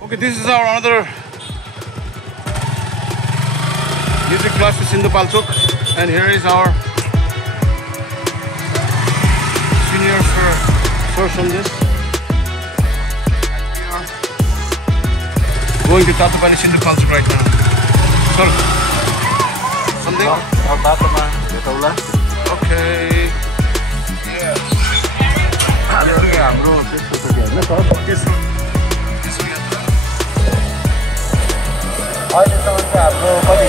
Okay, this is our another music class in Sindhupalchok, and here is our senior source on this. We are going to Tatopani Sindhupalchok right now. Sir, something? Okay. Yes. अहिलेसम्म चाहिँ हाम्रो कति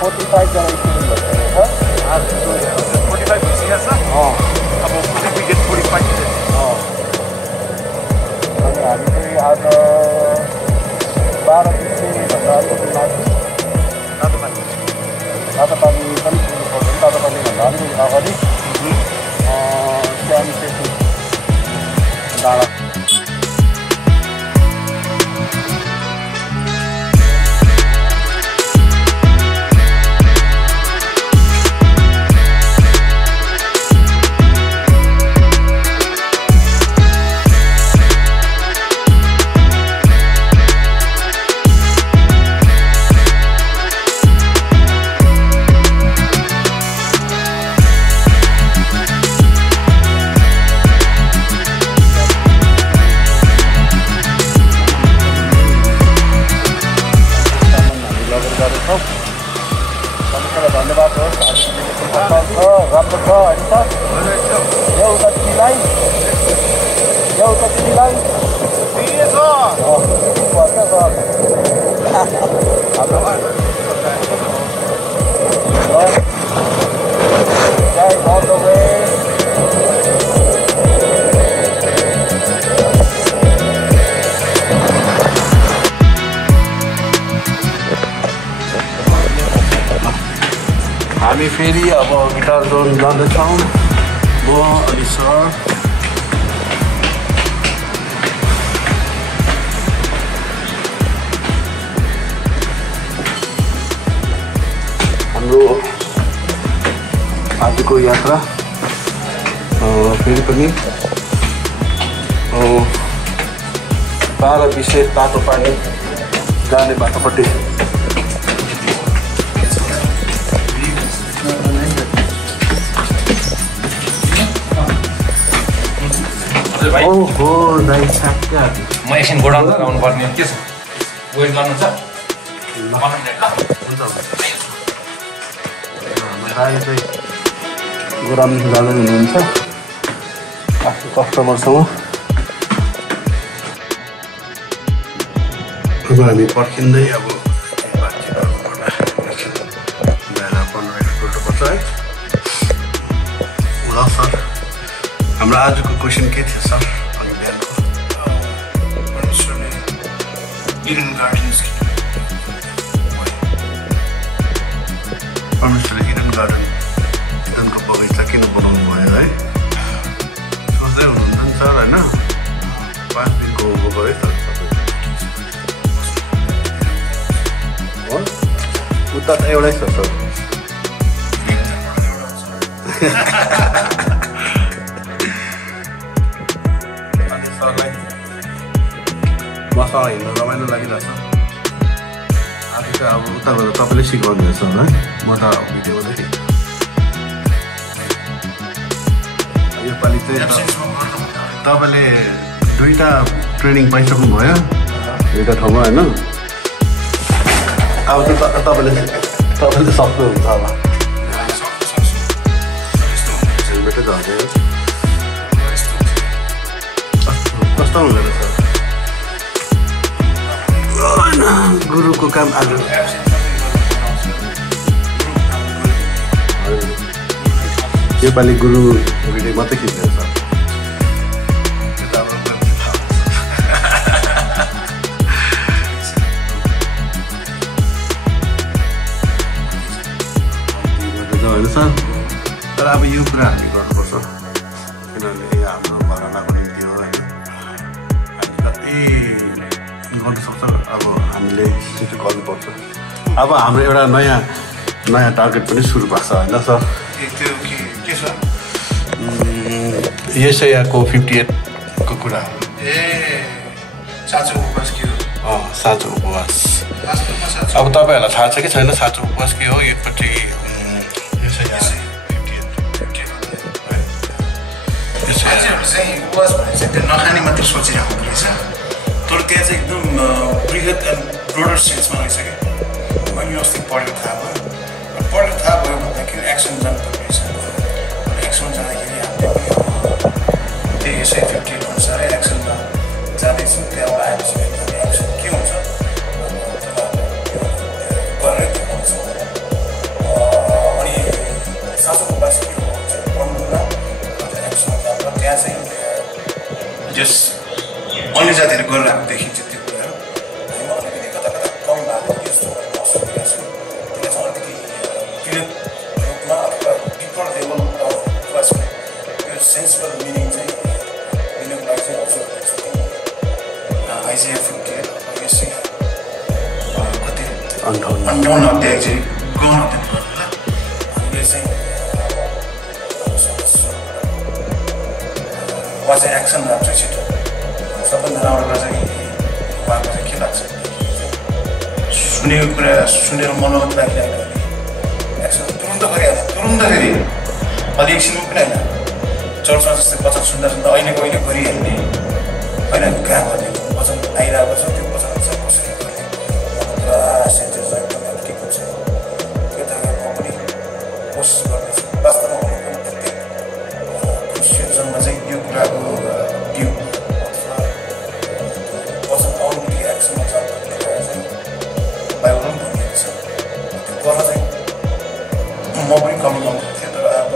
45 जना student भएको छ 45 भइसकेको छ अब we get 45 अनि हामी चाहिँ आज 12 भन्दा अलिकति माथि तातोपानी पनि सुन्नु पर्छ तातोपानी भन्दा अलिकति अगाडि त्यहाँदेखि चाहिँ डाँडा धन्यवाद होस् राम्रो छ होइन त एउटा तिमीलाई हामी फेरि अब गिटार जोन जाँदैछौँ म अनि सर हाम्रो आजको यात्रा फेरि पनि 12 विषय तातोपानी जाने बाटोपट्टि ओहो दाइ साक्का म एकछिन गोडाउन लगाउनु पर्ने के छ वेट गर्नु छ दाइ चाहिँ गोडाउन जाँदै हुनुहुन्छ आफ्नो कस्टमरसँग अब हामी पर्खिँदै अब बातचित गर्नुपर्दा बेला 15 मिनट गर्नुपर्छ है ल सर हाम्रो आजको क्वेसन के थियो सर अनि बिहानको परमेश्वरले हिडन गार्डन हिडनको बगैँचा किन बनाउनु भयो है सोच्दै हुनुहुन्छ नि सर होइन 5 दिनको गयो है सर हो उता त एउटै छ सर मसँग हिँड्नु रमाइलो लागिरहेछ आज चाहिँ अब उता गएर तपाईँले सिकाउनुहुन्छ है म त भिडियो देखेँ योपालि चाहिँ तपाईँले 2टा ट्रेनिङ पाइसक्नु भयो 2टा ठाउँमा होइन अब चाहिँ तपाईँले सक्नुहुन्छ होला हेलमेटै झर्दै कस्तो हुँदैन सर गुरुको काम आज योपालि गुरु भिडियो मात्रै खिच्दैन सर होइन सर तर अब यो कुरा हामी गर्नुपर्छ किनभने हाम्रो घरनाको निम्ति हो होइन कति गर्नु सक्छ अब हामीले छिटो गर्नुपर्छ अब हाम्रो एउटा नयाँ टार्गेट पनि सुरु भएको छ होइन सर त्यो के छ यसैको 58 को कुरा ए चाचो बस के साँचो उपवास अब तपाईँहरूलाई थाहा छ कि छैन साँचो उपवास के हो योपट्टि मान्छेहरू चाहिँ उपवास भने चाहिँ त्यो नखाने मात्रै सोचिरहेको रहेछ तर त्यहाँ चाहिँ एकदम बृहत एन्ड ब्रोडर सेन्समा रहेछ क्या मैले अस्ति पढेको थाहा भयो भन्दाखेरि एक्सन जानुपर्ने रहेछ एक्सन जाँदाखेरि हामीले त्यही यसै 58 अनुसार एक्सनमा जाँदैछौँ त्यहाँबाट आएपछि एक्सन के हुन्छ गरेर देखाउँछ अनि साँचो उपवास के हो पढ्नुमा एक्सन जाँदा त्यहाँ चाहिँ जस अन्य जातिहरू गरिरहेको देखिन्छ त्यो कुराहरू होइन अलिकति कता कता कम भएको यस्तो महसुस गरिरहेको छु त्यसलाई चाहिँ अलिकति क्लियर रूपमा अथवा डिपर लेभल क्लासको त्यो सेन्सिबल मिनिङ चाहिँ मिनिङको लागि चाहिँ अब्जर्भ गरेको छु आइजिया 58 यसै कति 58 अध्याय चाहिँ गहन अध्ययन गर्नु यो चाहिँ उहाँ चाहिँ एक्सन राख्छ छिटो सबभन्दा राम्रो कुरा चाहिँ उहाँको चाहिँ के लाग्छ सुनेको कुरा सुनेर मनोगत राखिरहेको एक्सन तुरुन्त गरिहाल्छ तुरुन्त फेरि अलि एकछिनमा पनि होइन चर्चमा जस्तै वचन सुन्दा अहिले गरिहाल्ने होइन कहाँ गर्ने वचन आइरहेको छ त्यो वचन चाहिँ कसरी गर्ने पुरा सेन्सेस एकदम ठिक हुन्छ त्यो तरिकाले म पनि कोसिस गर्दैछु वास्तवमा प्रत्येक क्रिस्चियनिजममा चाहिँ यो कुराको ड्यु अथवा वचन आउनु कि एक्सनमा जानु भन्ने कुरा चाहिँ बाइबलमा पनि भनिएको छ त्यो गर्न चाहिँ म पनि कमी थिएँ तर अब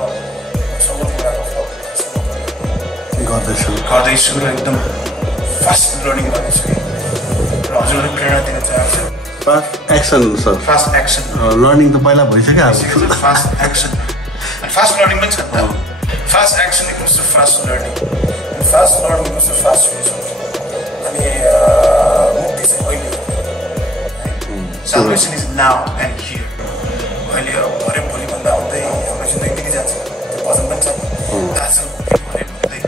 सबै कुराको गर्दैछु र एकदम फास्ट लर्निङ गर्दैछु कि र हजुरहरूले प्रेरणा दिन चाहन्छु fast action sir fast action learning त पहिला भइसक्यो फास्ट एक्सन फास्ट लर्निङ पनि छ नि त fast action equals to fast learning fast learning equals to fast result अनि मुक्ति चाहिँ अहिले salvation is now and here अहिले भरे भोलिभन्दा आउँदै हाम्रो जिन्दगी बितिजान्छ त्यो वचन पनि छ आज भरे भन्दै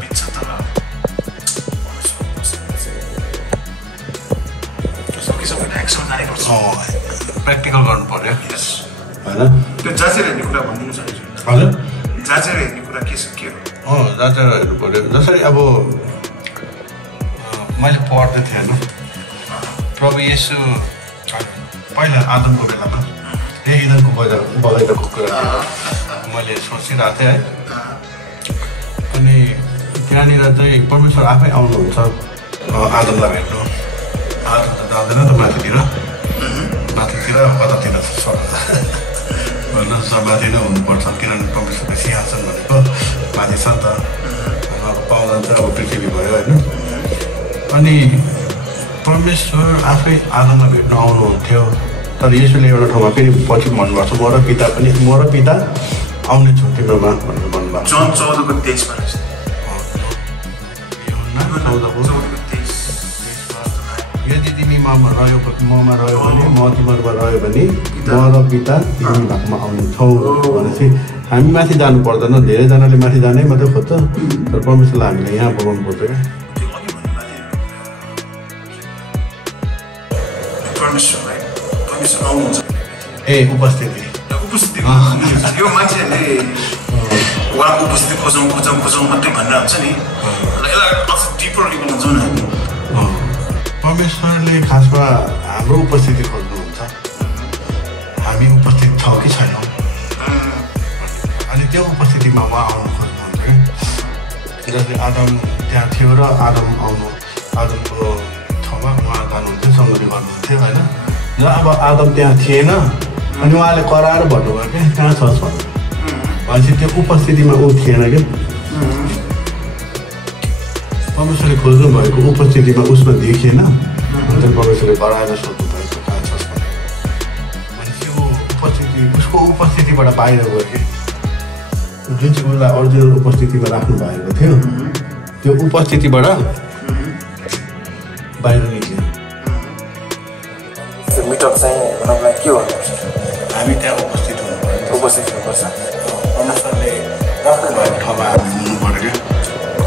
बित्छ तर सकिसक्यो एक्सन जाने गर्छ प्र्याक्टिकल गर्नु पर्यो होइन त्यो जाँचेर हेर्ने कुरा भनिदिनु छ हजुर जाँचेर हेर्ने कुरा के छ के हो जाँचेर हेर्नु पर्यो जसरी अब मैले पढ्दै थिएँ होइन प्रभु येशू पहिला आदमको बेलामा इदनको बगैँचाको कुरा मैले सोचिरहेको थिएँ है अनि त्यहाँनिर चाहिँ परमेश्वर आफै आउनुहुन्छ आदमलाई भेट्नु आदम त जाँदैन त माथितिर कतातिर होइन माथि नै हुनुपर्छ किनभने परमेश्वरको सिंहासन भनेको माथि छ नि त पाउँदा चाहिँ अब पृथ्वी भयो होइन अनि परमेश्वर आफै आदमलाई भेट्न आउनुहुन्थ्यो तर यसोले एउटा ठाउँमा फेरि पछि भन्नुभएको छ म र पिता आउने छु तिम्रोमा भनेर भन्नुभएको जन 14को 23 यदि तिमी ममा रह्यो भने म तिमीहरूमा रह्यो भने म र पिता तिमी भागमा आउनेछौ भनेपछि हामी माथि जानु पर्दैन धेरैजनाले माथि जानै मात्रै खोज्छ तर परमेश्वरलाई हामीले यहाँ बोलाउनु पर्छ क्या उपस्थिति यो मान्छेहरूले उहाँको उपस्थिति खोजौँ मात्रै भनेर हुन्छ नि यसलाई अझ डिपर लेभलमा जाउँ हामी परमेश्वरले खासमा हाम्रो उपस्थिति खोज्नुहुन्छ हामी उपस्थित छौँ कि छैनौँ अनि त्यो उपस्थितिमा उहाँ आउनु खोज्नुहुन्छ क्या जसले आदम त्यहाँ थियो र आदमको ठाउँमा उहाँ जानुहुन्थ्यो सङ्गति गर्नुहुन्थ्यो होइन र अब आदम त्यहाँ थिएन अनि उहाँले कराएर भन्नुभयो क्या कहाँ छस् भन्नु भनेपछि त्यो उपस्थितिमा ऊ थिएन क्या परमेश्वरले खोज्नु भएको उपस्थितिमा उसमा देखिएन अन्त परमेश्वरले कराएर सोध्नु भएको कहाँ छस् भनेपछि उसको उपस्थितिबाट बाहिर गयो कि जुन चाहिँ उसलाई ओरिजिनल उपस्थितिमा राख्नु भएको थियो त्यो उपस्थितिबाट बाहिर निक्ल्यो मिटअप चाहिँ भनौँलाई के गर्नुपर्छ हामी त्यहाँ उपस्थित हुनुपर्छ परमेश्वरले राख्नु भएको ठाउँमा हामी हुनु पऱ्यो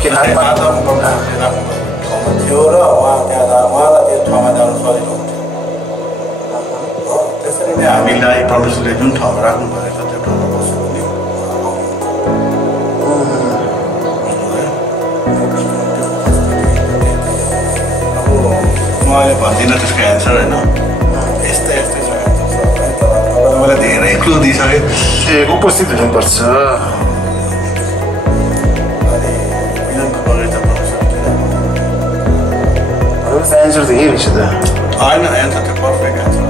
क्या आदम परमेश्वरले राख्नु भएको ठाउँमा थियो र उहाँ त्यहाँ उहाँलाई परमेश्वरले जुन ठाउँमा राख्नु भएको छ त्यो ठाउँमा बस्नु पनि अब म अहिले भन्दिनँ त्यसको एन्सर होइन यस्तै यस्तै छ मलाई धेरै क्लु दिइसकेँ उपस्थित हुनुपर्छ अनि विजनको बगैँचा एन्सर त यही रहेछ त होइन एन्सर त्यो पर्फेक्ट एन्सर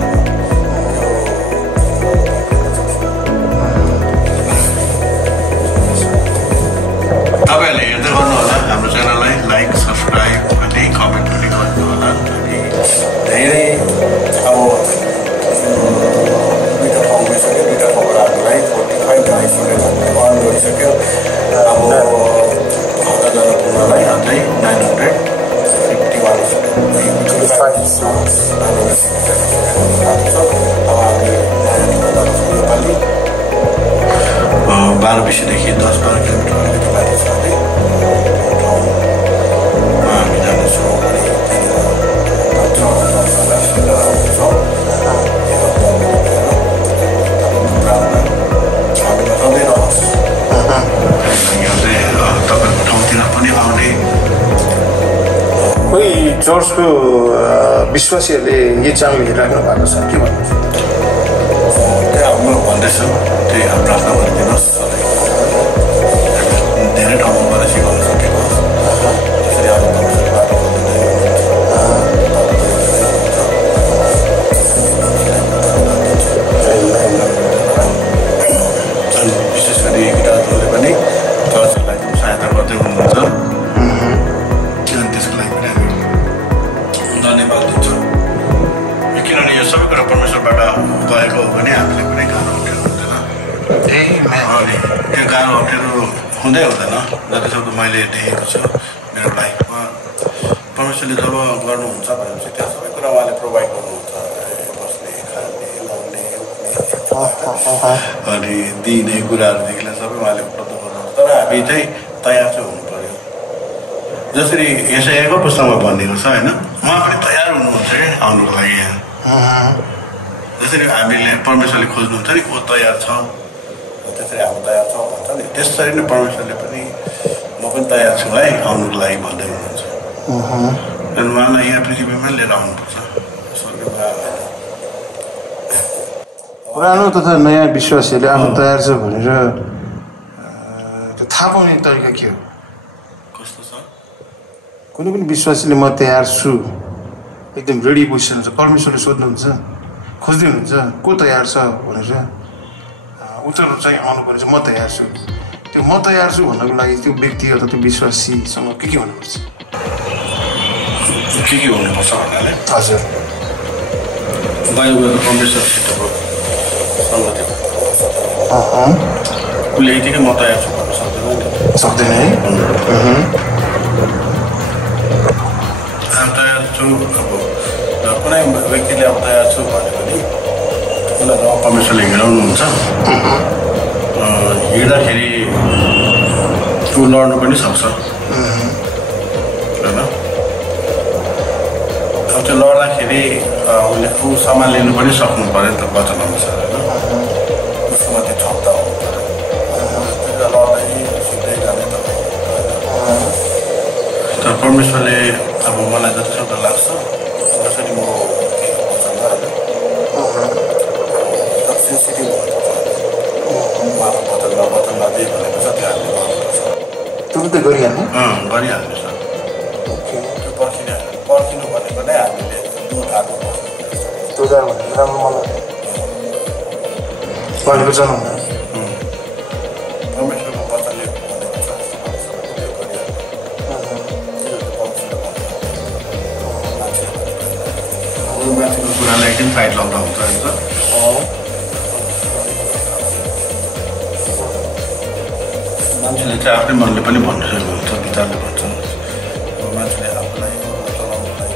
तपाईँहरूले हेर्दै गर्नु होला हाम्रो च्यानललाई लाइक सब्सक्राइब अनि कमेन्ट पनि गर्नु होला अनि धेरै अब दुईवटा ठाउँ गइसक्यो दुईवटा ठाउँबाट हामीलाई 45 आइसकेर अर्न गरिसक्यो अब 1000 पुग्नलाई अझै 12 विषयदेखि 10-12 किलोमिटर अलिकति माथि छ भने ठाउँमा हामी जानेछौँ अनि हामीलाई सधैँ रहोस् तपाईँको ठाउँतिर पनि आउने कोही चर्चको विश्वासीहरूले यो च्यानल हेरिराख्नु भएको छ के भन्नुहुन्छ त्यही अब म भन्दैछु त्यही अब प्रार्थना गरिदिनुहोस् धेरै ठाउँमा गएर सिकाउन सकेको त्यसरी अब अनि विशेष गरी गिटारहरूले पनि चर्चहरूलाई सहायता गर्दै हुनुहुन्छ अनि त्यसको लागि पनि हामी धन्यवाद दिन्छौँ किनभने यो सबै कुरा परमेश्वरबाट भएको हो भने हामीले कुनै गाह्रो अप्ठ्यारो हुँदैन अनि त्यो गाह्रो अप्ठ्यारो हुँदै हुँदैन जतिसक्दो मैले देखेको छु मेरो लाइफमा परमेश्वरले जब गर्नुहुन्छ भनेपछि त्यो सबै कुरा उहाँले प्रोभाइड गर्नुहुन्छ बस्ने खाने लाउने अनि दिने कुराहरूदेखि लिएर सबै उहाँले उपलब्ध गर्नुहुन्छ तर हामी चाहिँ तयार चाहिँ हुनु पर्यो जसरी यसैको पुस्तकमा भनिएको छ होइन उहाँ पनि तयार हुनुहुन्छ कि आउनुको लागि यहाँ जसरी हामीले परमेश्वरले खोज्नुहुन्छ नि ऊ तयार छ त्यसरी हामी तयार छौँ भन्छ नि त्यसरी नै परमेश्वरले पनि म पनि तयार छु है आउनुको लागि भन्दै हुनुहुन्छ अनि उहाँलाई यहाँ पृथ्वीमा लिएर आउनुपर्छ स्वर्गमा पुरानो तथा नयाँ विश्वासीहरूले आफू तयार छ भनेर त्यो थाहा पाउने तरिका के हो कस्तो छ कुनै पनि विश्वासीले म तयार छु एकदम रेडी पोजिसन छ परमेश्वरले सोध्नुहुन्छ खोज्दै हुनुहुन्छ को तयार छ भनेर उत्तर चाहिँ आउनु पर्छ म तयार छु त्यो म तयार छु भन्नको लागि त्यो व्यक्ति अथवा त्यो विश्वासीसँग के हुनुपर्छ के हुनुपर्छ भन्नाले हजुर बाहिर परमेश्वरसितको सङ्गति उसले यतिकै म तयार छु भन्न सक्दैन सक्दैन है तयार छु अब कुनै व्यक्तिले अब तयार छु भन्यो भने उसलाई परमेश्वरले हिँडाउनुहुन्छ हिँड्दाखेरि ऊ लड्नु पनि सक्छ होइन अब त्यो लड्दाखेरि उसले ऊ सामान लिनु पनि सक्नु पऱ्यो नि त वचन अनुसार होइन उसको माथि क्षमता हुनु पऱ्यो लड्दै सिक्दै जाने तपाईँ तर परमेश्वरले अब मलाई जतिसक्दो लाग्छ जसरी म वचनमा होइन सेन्सिटिभ उहाँको वचन नदिए भनेको छ त्यो हामीले गर्नुपर्छ तुरुन्तै गरिहाल्ने गरिहाल्ने सर त्यो पर्खिनु भनेको नै हामीले दुध हाल्नु भनेको राम्रो मलाई भनेको जनाउनु परमेश्वरको वचनले भनेको छ त्यो गरिहाल्नु मान्छेको कुरालाई एकदम साइड लाउँदा हुन्छ होइन मान्छेले चाहिँ आफ्नै मनले पनि भन्नु सक्नु हुन्छ विचारले भन्छ मान्छेले आफूलाई चलाउनु लागि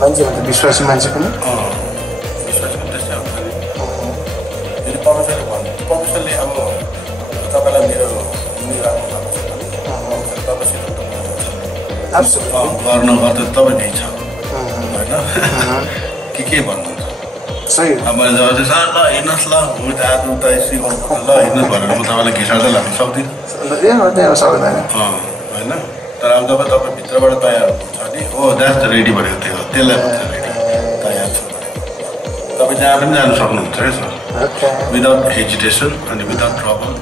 मान्छे भन्दा विश्वासी मान्छे पनि विश्वास पनि त्यस्तै हुन्छ नि यदि परमेश्वरले भन्नु परमेश्वरले अब तपाईँलाई मेरो मुनि राख्नु भएको छ भने तपाईँसित गर्न गर्दा तपाईँ नै छ होइन के भन्नुहुन्छ सही अब मैले जब चाहिँ सर ल हिँड्नुहोस् ल म त आज उता सिकाउनु ल हिँड्नुहोस् भनेर म तपाईँलाई घिसार्दै लाग्नु सक्दिनँ सक्दैन होइन तर अब जब तपाईँ भित्रबाट तयार हुन्छ नि हो द्याट्स रेडी भनेको त्यो हो त्यसलाई भन्छ रेडी तयार छ तपाईँ जहाँ पनि जानु सक्नुहुन्छ है सर विदाउट हेजिटेसन अनि विदाउट प्रब्लम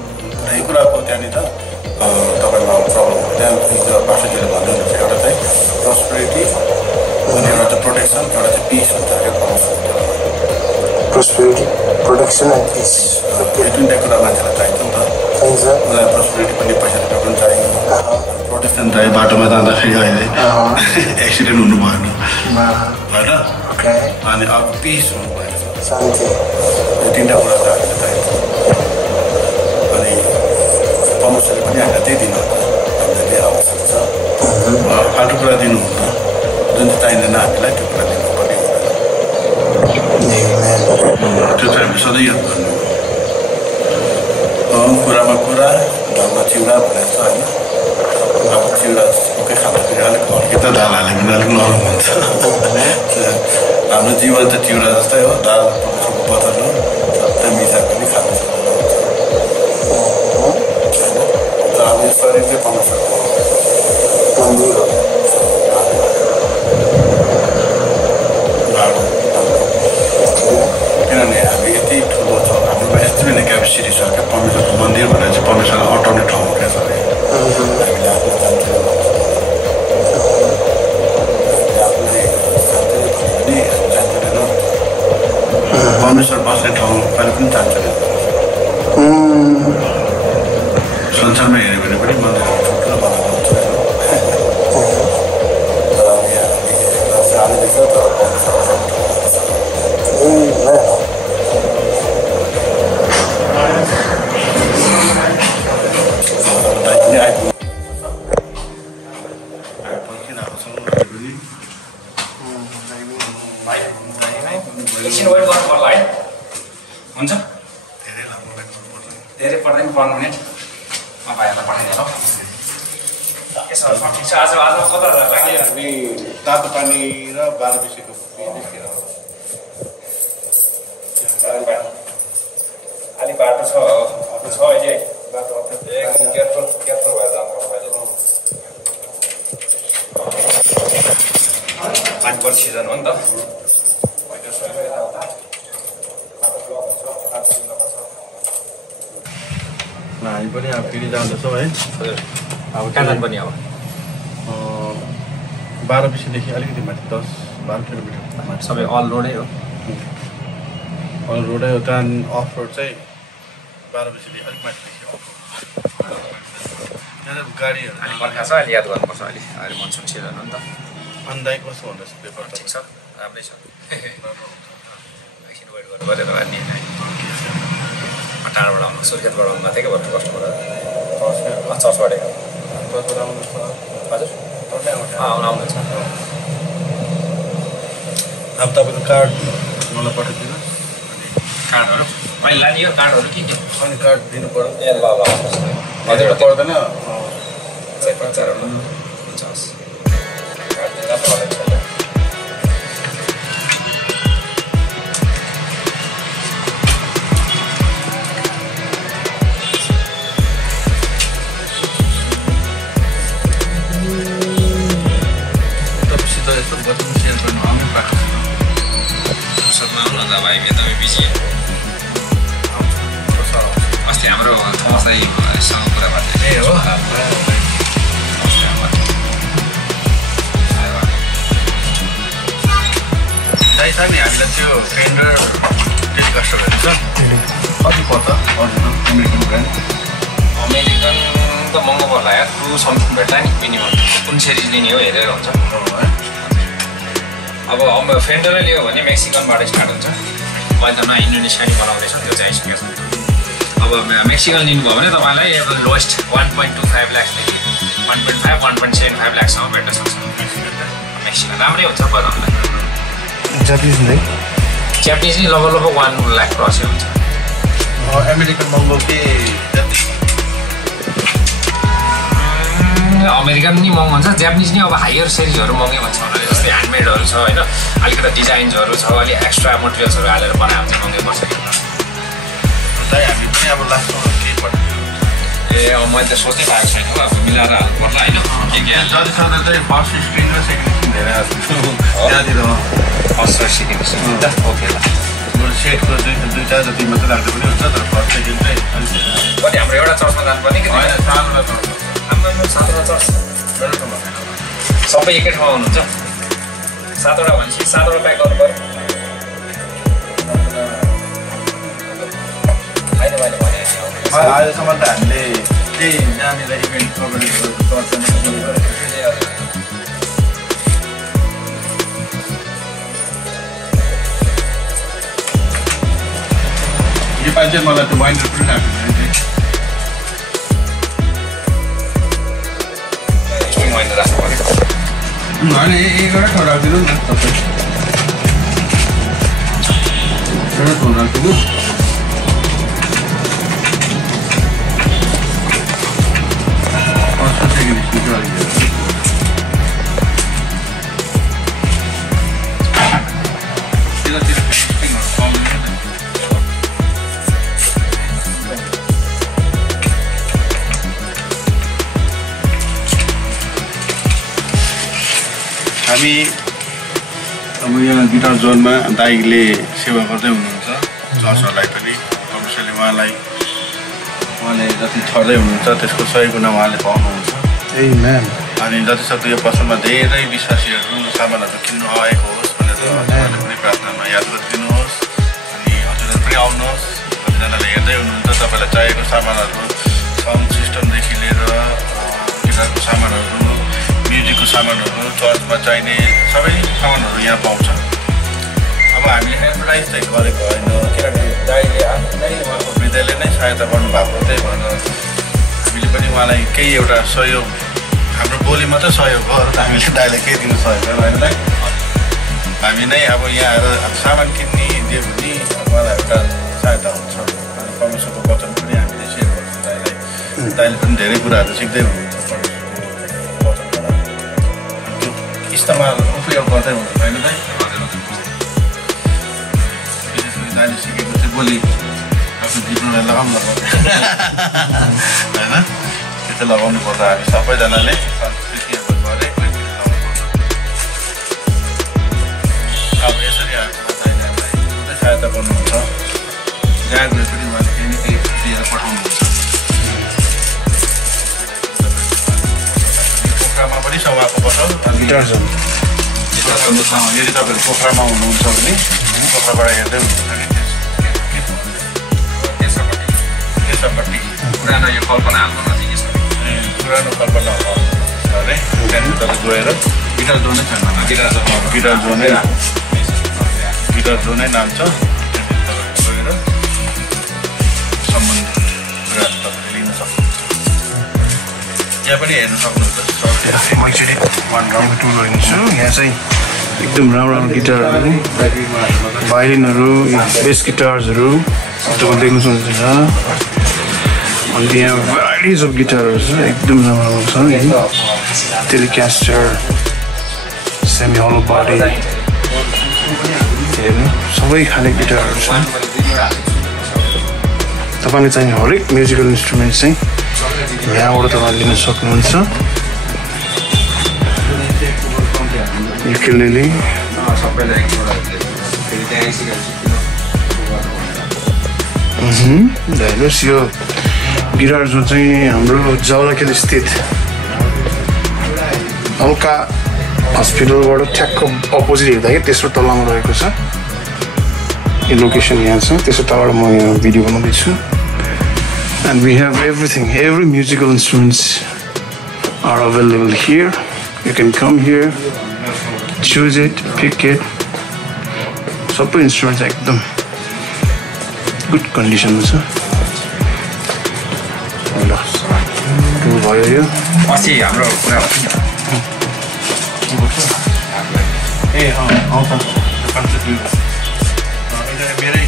यही कुराको त्यहाँनिर तपाईँमा प्रब्लम हो त्यहाँ पार्टीले भन्नुहुन्छ एउटा चाहिँ प्रोस्पेरिटी अनि एउटा चाहिँ प्रोटेक्सन एउटा चाहिँ पिस हुन्छ क्या प्रोस्पेरिटी प्रोटेक्सन एन्ड पिस यो दुईवटा कुरा मान्छेलाई चाहिन्छ नि त उनीहरूलाई प्रोस्पेरिटी पनि पैसा रुपियाँ पनि चाहियो प्रोटेक्सन चाहियो बाटोमा जाँदाखेरि अहिले एक्सिडेन्ट हुनु भएन होइन अनि अब पिस हुनु भएन शान्ति यो तिनवटा कुरा चाहिँ हामीले चाहिन्छ अनि कमर्सियल पनि हामीलाई त्यही दिनु हामीलाई त्यही आवश्यक छ फाल्टु कुरा दिनुहुन्न जुन चाहिँ चाहिँदैन हामीलाई त्यो कुरा दिनुपर्ने त्यो चाहिँ हामी सधैँ याद गर्नु कुरामा कुरा घरमा चिउरा भनेको छ होइन अब चिउरा सुकै खाँदाखेरि अलिक हर्किँदा दाल हाल्यो भने अलिक नरम हुन्छ हाम्रो जीवन त चिउरा जस्तै हो दाल बदल्नु सबै मिसा पनि खानु सक्नुहुन्छ तर अब यो शरीर चाहिँ पाउन सक्छ मन्दिर हो किनभने हामी यति ठुलो छ हाम्रो यति नै क्यापेसिटी छ क्या परमेश्वरको मन्दिर भनेर चाहिँ परमेश्वरलाई अटाउने ठाउँ हो क्या सर हामीले आफ्नो जान्छौँ आफूले जान्छौँ भने हामी जान्दैनौँ परमेश्वर बस्ने ठाउँ कहिले पनि जान्छ संसारमा हेऱ्यो भने पनि मन्दिरहरू ठुल्ठुलो बनाएको हुन्छ तर अब यहाँ हामी जाँदैछ तर एकछिन वेट गर्नु पर्ला है हुन्छ धेरै पर्दैन 15 मिनट म भाइहरूलाई पठाइदिएँ ल के छ ठिक छ आज कता लाग्यो हामी तातो पानी र 12 बजेको अलिक बाटो छ अहिले बाटो एकदम केयरफुल भएर जानुपर्छ अहिले पानी पर्ने सिजन हो नि त हामी पनि अब फेरि जाँदैछौँ है अब कहाँ जानु पनि अब 12 बजीदेखि अलिकति माथि 10-12 किलोमिटर माथि सबै अल रोडै हो अल रोडै हो त्यहाँदेखि अफ रोड चाहिँ 12 बजीदेखि अलिक माथिदेखि त्यहाँ गाडीहरू अलि बर्खा छ अलि याद गर्नुपर्छ अहिले मनसुन सिजन हो नि त अनि दाइ कस्तो भन्दैछ पेपर ठिक छ राम्रै छ एकछिन वेट गर्नु पऱ्यो नि टाढाबाट आउनु सुर्खेतबाट आउनु भएको थियो क्या भर्खर कस्टबाट चर्चबाट हजुर आउनुहुन्छ अब तपाईँको कार्ड मलाई पठाइदिनु कार्डहरू मैले लाने यो कार्डहरू के अनि कार्ड दिनु पर्यो ए ल हजुर पर्दैन हुन्छ हस् कार्ड दिँदा पर्दैन भाइ एकदमै बिजी अस्ति हाम्रो थोमस दाइसँग कुरा भएको थियो हो दाइ छ नि हामीलाई त्यो फेन्डर टेलिकास्टरहरू छ कति पर्छ अमेरिकन ब्रान्ड अमेरिकन त महँगो पर्ला यार 2 समथिङ भेट्ला नि मिनिमम कुन सिरिज लिने हो हेरेर हुन्छ अब फेन्डरै लियो भने मेक्सिकनबाट स्टार्ट हुन्छ मैले त नयाँ इन्डोनेसियानी बनाउँदैछु त्यो चाहिँ आइसकेको छ अब मेक्सिकन लिनुभयो भने तपाईँलाई अब लोएस्ट 1.25 लाखदेखि 1.5 1.75 लाखसम्म भेट्न सक्छ मेक्सिकन राम्रै हुन्छ बनाउनलाई च्याप्टिज नि लगभग 1 लाख क्रसै हुन्छ अमेरिकन महँगो के सँगसँगै अमेरिकन नि महँगो हुन्छ, जापानिज नि अब हायर सिरिजहरू महँगै भन्छ उनीहरूले। जस्तै ह्यान्डमेडहरू छ होइन, अलिकति डिजाइन्सहरू छ, अलिक एक्स्ट्रा मटेरियल्सहरू हालेर बनायो भने चाहिँ महँगै पर्छ। हामी पनि अब लास्टमा के पर्छ ए अब मैले त सोच्दै पाएको छैन अब मिलाएर हाल्नु पर्ला होइन के जति सक्दो चाहिँ फर्स्ट स्क्रिन र सेकेन्ड स्क्रिन धेरै त्यहाँतिर फर्स्ट र सेकेन्ड ओके ल। सेटको दुईवटा जति मात्रै राख्दा पनि हुन्छ, तर फर्स्ट सेकेन्ड चाहिँ अलिक धेरै। कति हाम्रो एउटा चर्चमा जानुपर्ने कि होइन, सानोवटा चर्च हाम्रो 7वटा चर्च सबै एकै ठाउँमा हुनुहुन्छ? 7वटा भनेपछि 7वटा प्याक गर्नु पऱ्यो। अहिले मैले भने अहिलेसम्म त हामीले त्यही जहाँनिर इभेन्ट प्रोग्रामहरू गर्छ। योपालि चाहिँ मलाई त्यो वाइनर पनि राख्नु होइन, एउटा ठाउँ राखिदिनु न तपाईँ, एउटा ठाउँ राखिदिनु। हामी अब यहाँ गिटार जोनमा दाइले सेवा गर्दै हुनुहुन्छ, चर्चहरूलाई पनि कमर्सियली उहाँले जति छर्दै हुनुहुन्छ त्यसको सही गुणा उहाँले पाउनुहुन्छ। अनि जतिसक्दो यो पसलमा धेरै विश्वासीहरू सामानहरू किन्नु आएको होस् भनेर हजुरहरूले पनि प्रार्थनामा याद गरिदिनुहोस्। अनि हजुरहरू पनि आउनुहोस्, कतिजनाले हेर्दै हुनुहुन्छ, तपाईँलाई चाहिएको सामानहरू साउन्ड सिस्टमदेखि लिएर गिटारको सामानहरू, म्युजिकको सामानहरू, चर्चमा चाहिने सबै सामानहरू यहाँ पाउँछ। अब हामीले एडभर्टाइज चाहिँ गरेको होइन, किनभने दाइले आफ्नै उहाँको हृदयले नै सहायता गर्नुभएको, त्यही भएर हामीले पनि उहाँलाई केही एउटा सहयोग, हाम्रो बोली मात्रै सहयोग हो, र हामीले दाइलाई केही दिनु सकेको होइन। दाइ हामी नै अब यहाँ आएर सामान किन्ने दियो भने उहाँलाई एउटा सहायता हुन्छ। अनि परमेश्वरको वचन पनि हामीले सेयर गर्छौँ दाइलाई। दाइले पनि धेरै कुराहरू सिक्दै हुनुहुन्छ, इस्तेमाल उपयोग गर्दै हुनुहुन्छ होइन दाइ। विशेष गरी दाइले सिकेको चाहिँ बोली आफ्नो जिब्रोलाई लगाउनु होइन, त्यो चाहिँ लगाउनु पर्दा हामी सबैजनाले संस्कृतिहरू गरे लगाउनु पर्छ। अब यसरी दाइले हामीलाई सहायता गर्नुहुन्छ, जहाँ गए पनि उहाँले केही न केही दिएर पठाउनुहुन्छ। पोखरामा पनि छ उहाँको पसल गिटार जोन। यदि तपाईँहरू पोखरामा हुनुहुन्छ भने पोखराबाट हेर्दै हुनुहुन्छ भने त्यसपट्टि पुरानो यो कल्पना हाल्नु नजिकै छ, पुरानो कल्पना अरे त्यहाँनिर तपाईँ गएर गिटार जोनै छ, गिटार जोनै नाम छ। त्यहाँनिर तपाईँ गएर सम्बन्धित कुराहरू तपाईँले लिन सक्नुहुन्छ। यहाँ पनि हेर्न सक्नुहुन्छ। मैले वान राउन्ड टुर गरिदिन्छु। यहाँ चाहिँ एकदम राम्रो गिटारहरू, भायोलिनहरू, बेस गिटार्सहरू तपाईँले देख्न सक्नुहुन्छ। अनि यहाँ भेराइटिज अफ गिटारहरू छ, एकदम राम्रो छ। टेलिकास्टर, सेमी हलो बडी, हेर्नु सबै खाले गिटारहरू छ। तपाईँले चाहिने हरेक म्युजिकल इन्स्ट्रुमेन्ट चाहिँ यहाँबाट तपाईँले लिन सक्नुहुन्छ। युकेलेले, हेर्नुहोस् यो गिटार जो चाहिँ हाम्रो जावलाखेल स्थित हल्का हस्पिटलबाट ठ्याक्क अपोजिट हेर्दाखेरि तेस्रो तलामा रहेको छ। यो लोकेसन यहाँ छ, त्यसो तलबाट म यहाँ भिडियो बनाउँदैछु। And we have everything, every musical instruments are available here. You can come here, choose it, pick it. Sub instruments एकदम good condition छ। ल भयो यो पछि हाम्रो कुरा ए आउँछ मेरै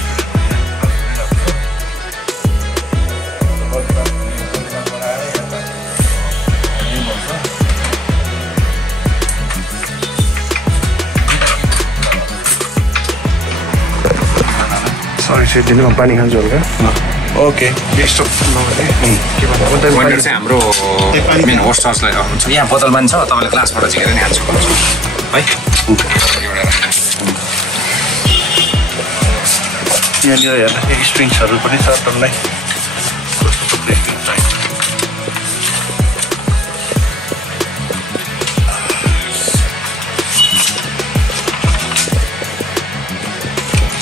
एकैछिन दिनमा पानी खान्छ हल्का ओके यस्तो के भन्नु वाटर चाहिँ हाम्रो मेन होस्टर्सलाई हुन्छ यहाँ बोतलमा छ तपाईँले ग्लासबाट झिकेर नि हाल्छु है यहाँनिर हेर्दाखेरि स्ट्रिङ्सहरू पनि छ टन्नै कस्तो थुप्रै स्ट्रिङ चाहिन्छ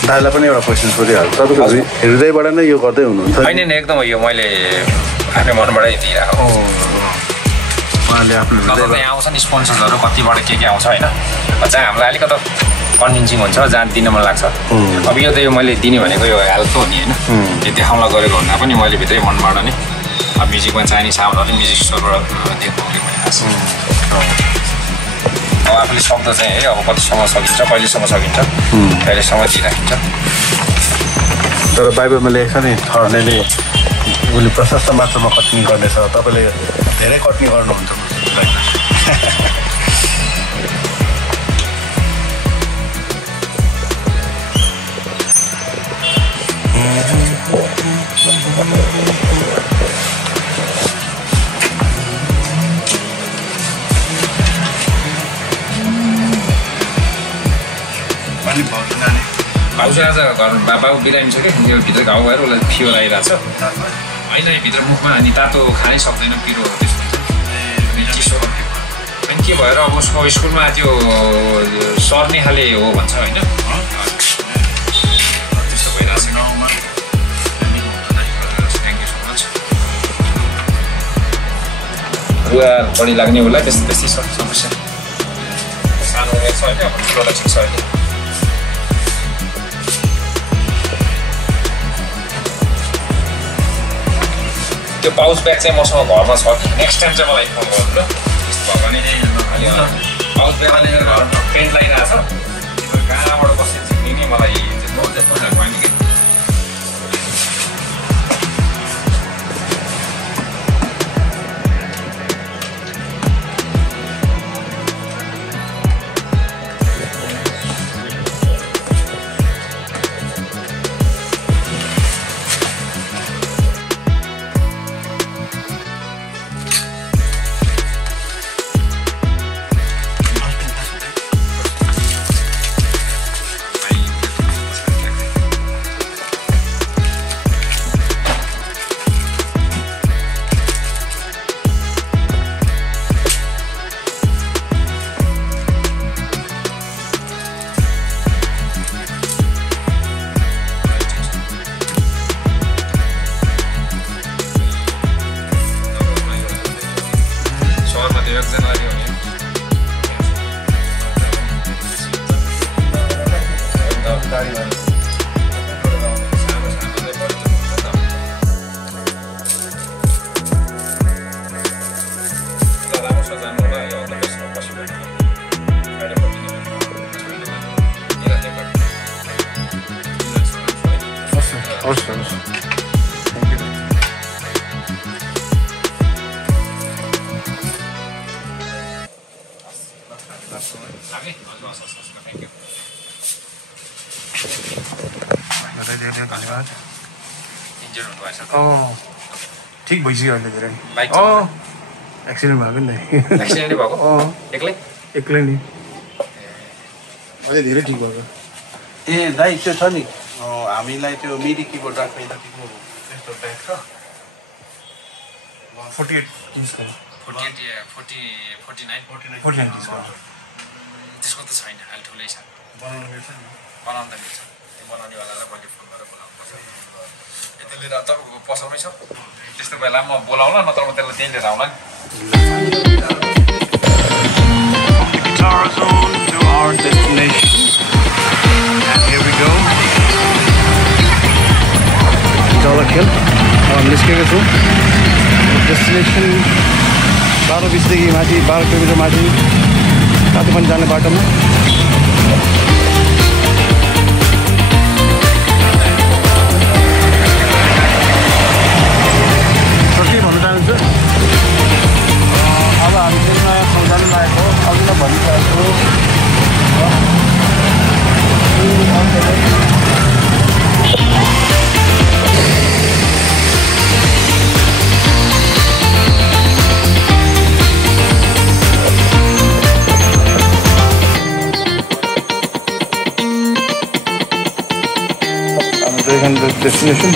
दाइलाई पनि एउटा क्वेसन सोधिहाल्छु तपाईँको हृदयबाट नै यो गर्दै हुनुहुन्छ होइन नि एकदम यो मैले आफ्नै मनबाटै दिइरहेको उहाँले आफ्नो यहाँ आउँछ नि स्पोन्सर्सहरू कतिबाट के आउँछ होइन जहाँ हामीलाई अलिकति कन्भिन्सिङ हुन्छ जहाँ दिन मन लाग्छ अब यो त यो मैले दिने भनेको यो हेल्थ हो नि होइन त्यो देखाउन गरेको भन्दा पनि मैले भित्रै मनबाट नै अब म्युजिकमा चाहिने साउन्डहरू म्युजिक स्टोरबाट दिएको अब आफूले सक्दो चाहिँ है अब कतिसम्म सकिन्छ कहिलेसम्म सकिन्छ कहिलेसम्म दिइराखिन्छ तर बाइबलमा लेखेको छ नि ठर्नेले उसले प्रशस्त मात्रामा कटिङ गर्नेछ तपाईँले धेरै कटिङ गर्नुहुन्छ भाउजू आज घर बाबु बिरामी छ क्या यो भित्र घाउ भएर उसलाई फिवर आइरहेको छ होइन भित्र मुखमा अनि तातो खानै सक्दैन पिरो चिसो अनि के भएर अब उसको स्कुलमा त्यो सर्ने खाले हो भन्छ होइन त्यस्तो भइरहेको छ गाउँमा थ्याङ्क यू सो मच रुगा बढी लाग्ने उसलाई त्यस्तै छ समस्या सानो उमेर छ होइन अब ठुलोलाई ठिक छ अहिले त्यो पाउच ब्याग चाहिँ मसँग घरमा छ नेक्स्ट टाइम चाहिँ मलाई फोन गर्नु ल त्यस्तो भयो भने पाउच ब्याग घरमा पेन्ट लगाइरहेको छ कहाँबाट बसेर झिक्ने नि मलाई त्यस्तो भएन कि ठिक भइसक्यो अहिले धेरै एक्सिडेन्ट भएको नि एक्सिडेन्ट भएको एक्लै नि अहिले धेरै ठिक भएको ए दाइ त्यो छ नि हामीलाई त्यो मिडी किबोर्ड राख्ने जतिको त्यस्तो ब्याग छ 48 इन्चको 49 इन्चको त्यसको त छैन अहिले ठुलै छ बनाउनु मिल्छ नि बनाउनु त मिल्छ त्यो बनाउनेवालालाई मैले फोन गरेर बोलाउनुपर्छ यति लिएर तपाईँको पसलमै छ त्यस्तो बेला म बोलाउँला नत्र म त्यसलाई त्यहीँ लिएर आउँला नि Guitars on to our destination and here we go जलखेल निस्केको छु डेस्टिनेसन 12-20 देखि माथि 12 किलोमिटर माथि तातो पनि जाने बाटोमा के भन्न चाहनुहुन्छ अब हामी चाहिँ नयाँ ठाउँ जानु लागेको अघि नै भनिरहेको छु find the destination.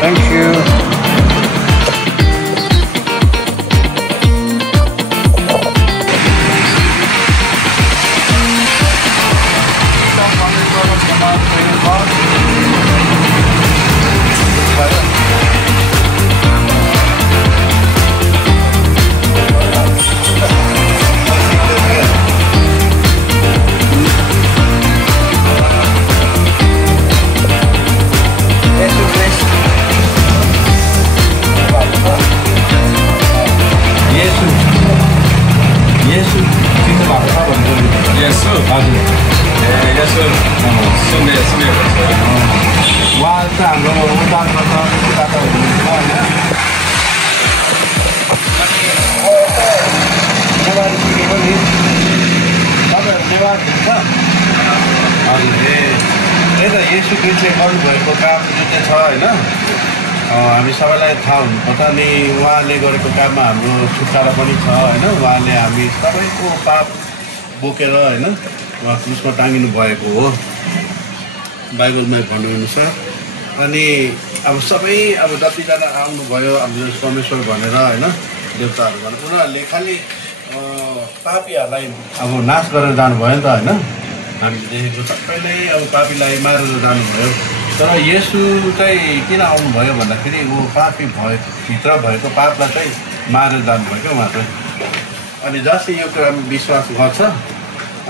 Thank you. येशू क्रिस्टले गर्नुभएको काम जुन चाहिँ छ होइन हामी सबैलाई थाहा हुनुपर्छ अनि उहाँले गरेको काममा हाम्रो छुटकारा पनि छ होइन उहाँले हामी सबैको पाप बोकेर होइन उहाँ क्रुसमा टाँगिनु भएको हो बाइबलमा भन्नुअनुसार अनि अब सबै अब जतिजना आउनुभयो अब परमेश्वर भनेर होइन देवताहरू भनेर उनीहरूले खालि पापीहरूलाई अब नाश गरेर जानुभयो नि त होइन हामीले देखेको सबैले अब पापीलाई मारेर जानुभयो तर येशू चाहिँ किन आउनुभयो भन्दाखेरि ऊ पापी भित्र भएको पापलाई चाहिँ मारेर जानुभयो क्या उहाँ चाहिँ अनि जसले यो कुरामा विश्वास गर्छ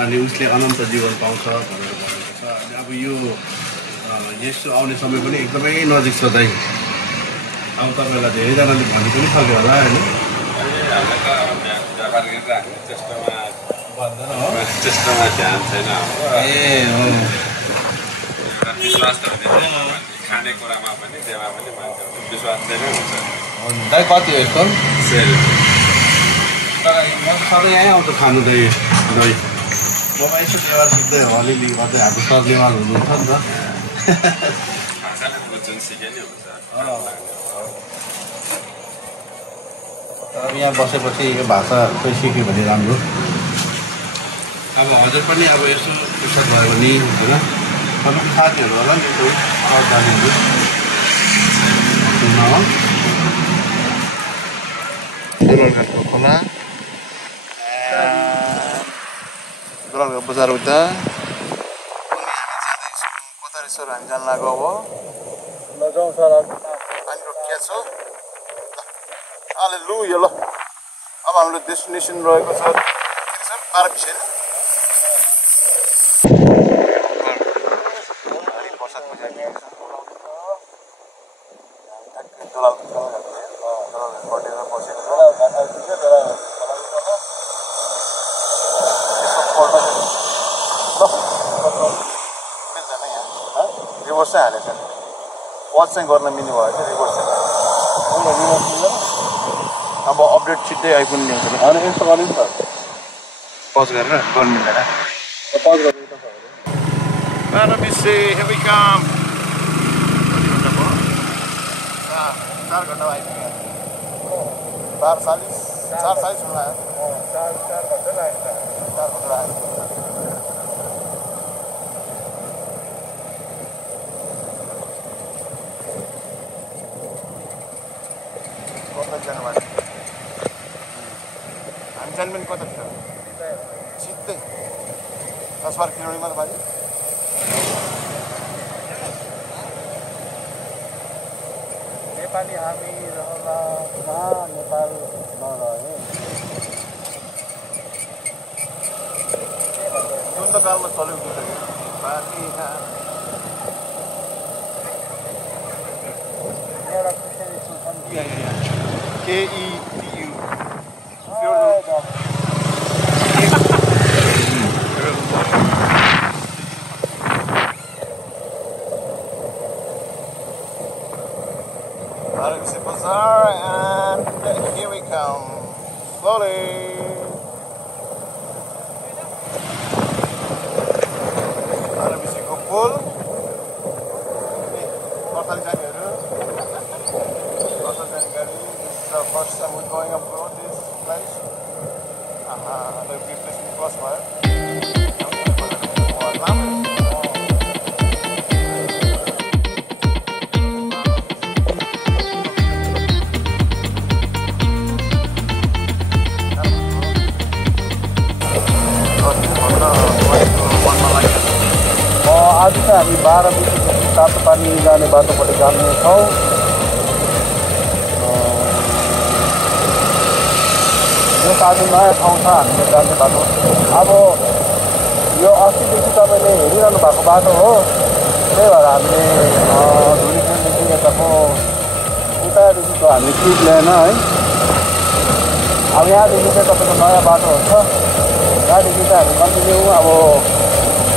अनि उसले अनन्त जीवन पाउँछ भनेर भनेको छ अनि अब यो येशू आउने समय पनि एकदमै नजिक छ चाहिँ अब तपाईँलाई धेरैजनाले भन्नु पनि सक्यो होला होइन त्यस्तोमा ध्यान छैन विश्वास त हुँदैन खानेकुरामा पनि जेमा पनि मान्छेहरूको विश्वास चाहिँ हुन्छ दाइ कति हो यस्तो सधैँ यहीँ आउँछ खानु चाहिँ दही ममा यसो नेवार सिक्दै अलिअलि गर्दै हाम्रो सर नेवार हुनुहुन्छ नि त भाषाले बुझ्छन् सिके नै हुन्छ अब यहाँ बसेपछि यो भाषा चाहिँ सिक्यो भने राम्रो अब हजुर पनि अब यसो पुस्तक भयो भने होइन तपाईँको साथीहरू होला नि त्यो जानेहरू गोलघाटको खोला गोलघाट बजार उता कोतारेश्वर हामी जान लागेको अब नजाउँ सर पानी रोकिया छु लु यो ल अब हाम्रो डेस्टिनेसन रहेको छ पार्क छैन रिभर्स चाहिँ हालेको छ वाच चाहिँ गर्न मिल्ने भयो चाहिँ रिभर्स चाहिँ अब अपडेट छिट्टै आइपुग्ने हुन्छ अनि यस्तो गर्नु नि त पज गरेर गर्नु मिल्दैन पज गर्नु here we come 4 घन्टा आइपुग्यो 4:40 हुन लाग्यो 4 घन्टा लाग्यो 4 घन्टा लाग्यो हामी जानु पनि कता थियो सिधै 10-12 किलोमिटर मात्र बाजी नेपाली हामी रहला कहाँ नेपाल नरहे जुन त कालमा चलेको छ पार्टी एउटा क्रिस्चियन स्कुल छ KETU Bazaar, and here we come slowly. Arabisiko pool. Hotel jangहरू. Hotel jangहरू. our first time we're going abroad this place. The replacement bus भयो. आज चाहिँ हामी 12 बजीदेखि तातोपानी जाने बाटोपट्टि जानेछौँ। यो आज नयाँ ठाउँ छ हामीले जाने बाटो। अब यो अस्तिदेखि तपाईँले हेरिरहनु भएको बाटो हो, त्यही भएर हामीले धुलीखेलदेखि यताको उतादेखिको हामी ट्रिप ल्याएन है। अब यहाँदेखि चाहिँ तपाईँको नयाँ बाटो हुन्छ, यहाँदेखि चाहिँ हामी कन्टिन्यू अब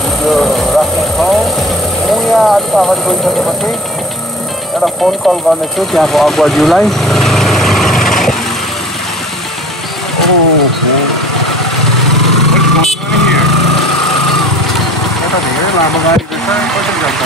भिडियो राख्नेछौँ। म यहाँ अलिक अगाडि गइसकेपछि एउटा फोन कल गर्नेछु त्यहाँको अगुवाज्यूलाई। यता धेरै लामो गाडी रहेछ, कसरी जान्छ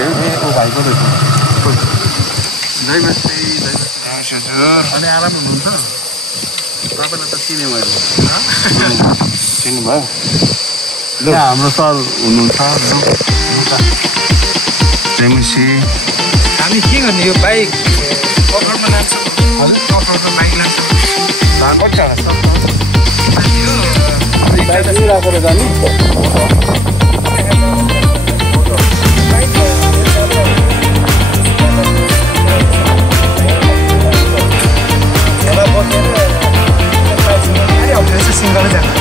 ओ भाइको रहेछ जय बस्ती अनि आराम हुनुहुन्छ तपाईँलाई त चिने मैले चिन्नुभयो यहाँ हाम्रो सर हुनुहुन्छ जयमसी हामी के गर्ने यो बाइक अफरोडमा लान्छ अफरोडमा बाइक लान्छ कति टाढा राखेर जानु सिङ्गल जान्छ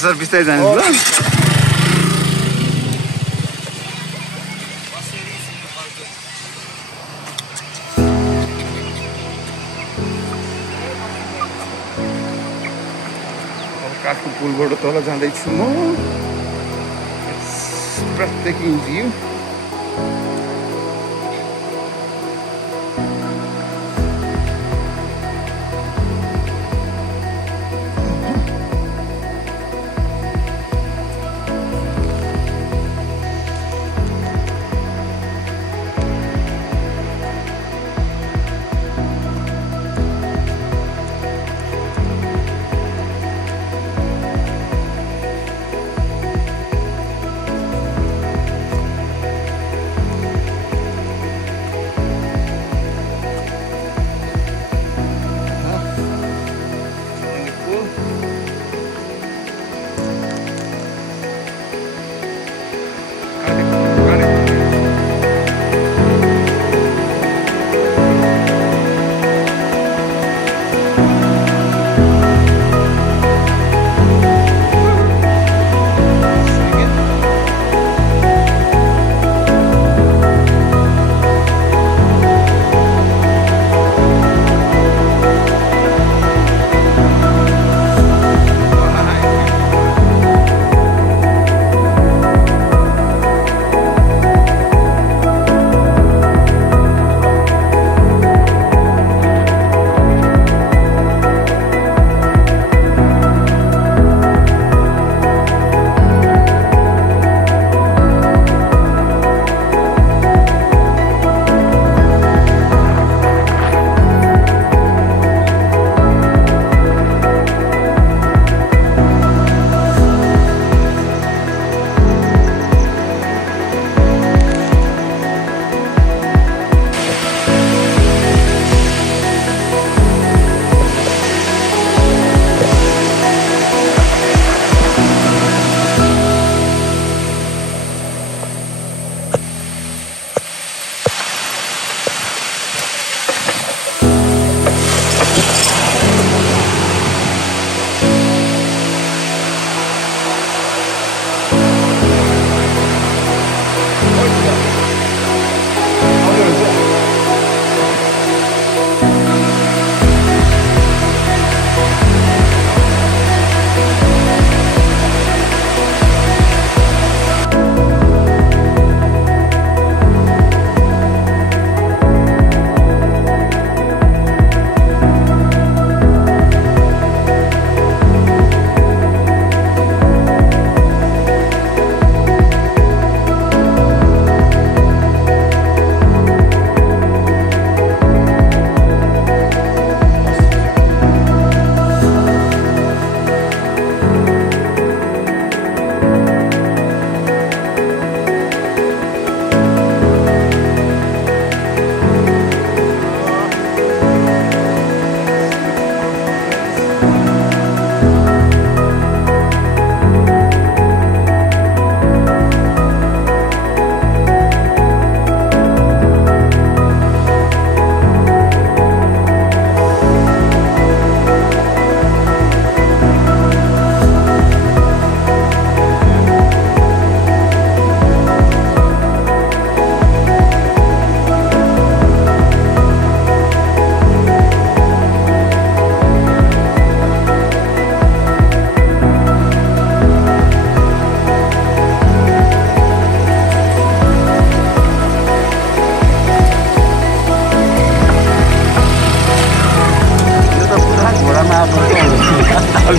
सर बिस्तारै जानु ल काठको पुलबाट तल जाँदैछु म breathtaking view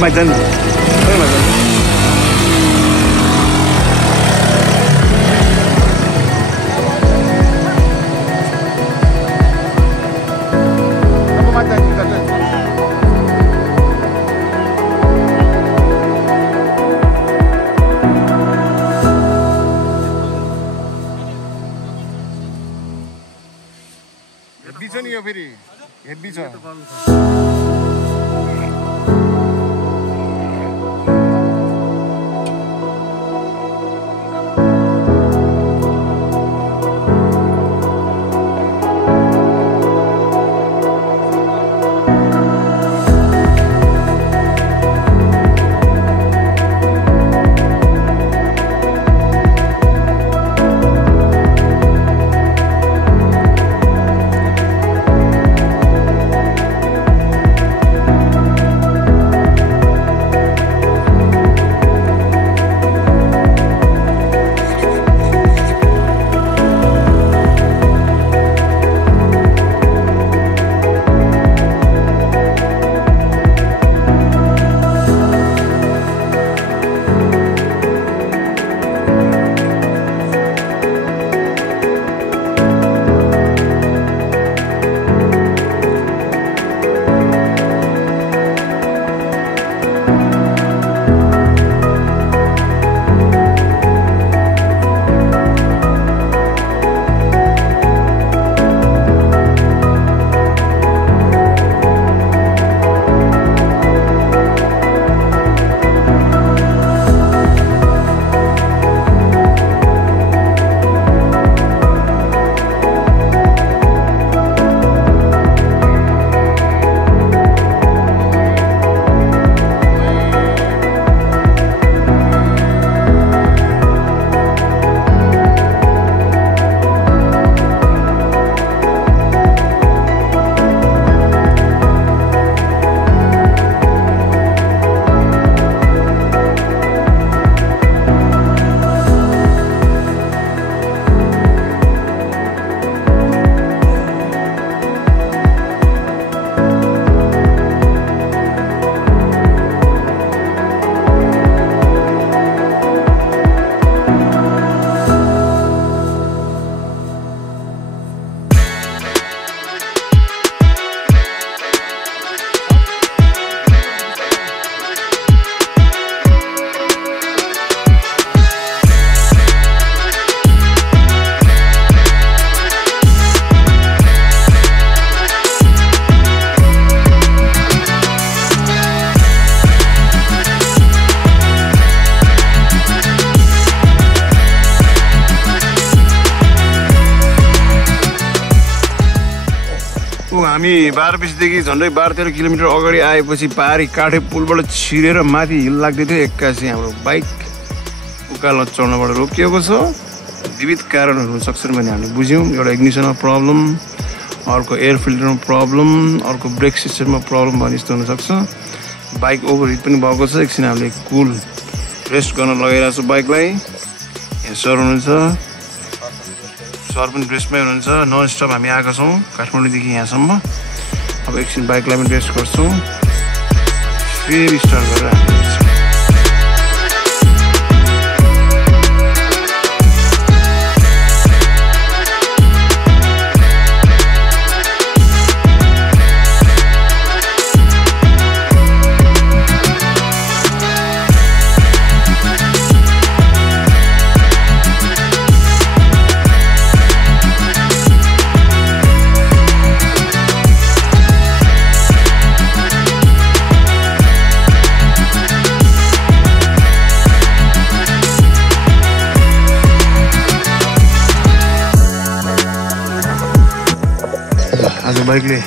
Macan. Heavy हामी 12 देखि झन्डै 12-13 किलोमिटर अगाडि आएपछि पारी काठे पुलबाट छिरेर माथि हिल लाग्दै थियो। एक्कासी हाम्रो बाइक उकालो चढ्नबाट रोकिएको छ। विविध कारणहरू हुन सक्छन् भने हामीले बुझ्यौँ। एउटा इग्निसनमा प्रब्लम, अर्को एयर फिल्टरमा प्रब्लम, अर्को ब्रेक सिस्टममा प्रब्लम भने जस्तो हुनसक्छ। बाइक ओभरहिट पनि भएको छ। एकछिन हामीले कुल रेस्ट गर्न लगाइरहेको छु बाइकलाई। यहाँ सर हुनुहुन्छ, सर पनि रेस्टमै हुनुहुन्छ। नन स्टप हामी आएका छौँ काठमाडौँदेखि यहाँसम्म। अब एकछिन बाइकलाई पनि रेस्ट गर्छौँ, फेरि स्टार्ट गरेर हामी आज बाइकले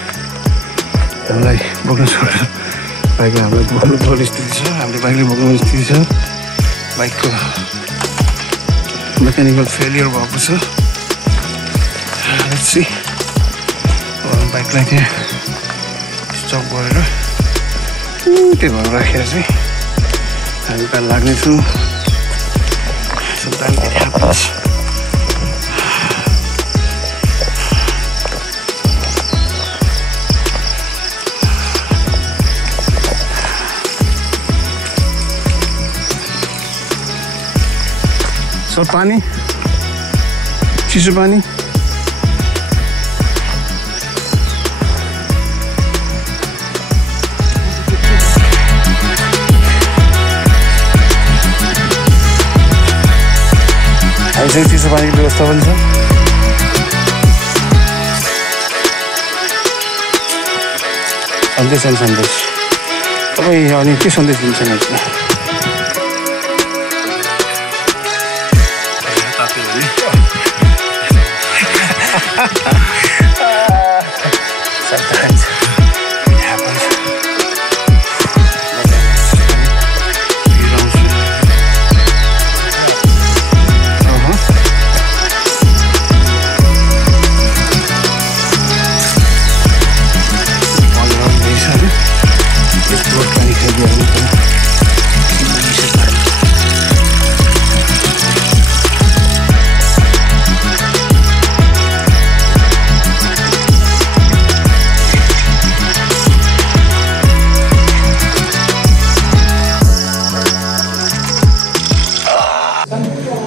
हामीलाई बोक्न छोडेर बाइकले हामीलाई बोक्नुपर्ने स्थिति छ। हामीले बाइकले बोक्नुपर्ने स्थिति छ। बाइकको मेकानिकल फेलियर भएको छ। Let's see. बाइकलाई त्यहाँ स्टप गरेर त्यो भएर राखेर चाहिँ हामी कहाँ लाग्नेछौँ। Sometimes it happens. पानी चिसो पानी हामीसँग चिसो पानीको व्यवस्था पनि छ सन्देश अनि सन्देश तपाईँ अनि के सन्देश दिन्छ नि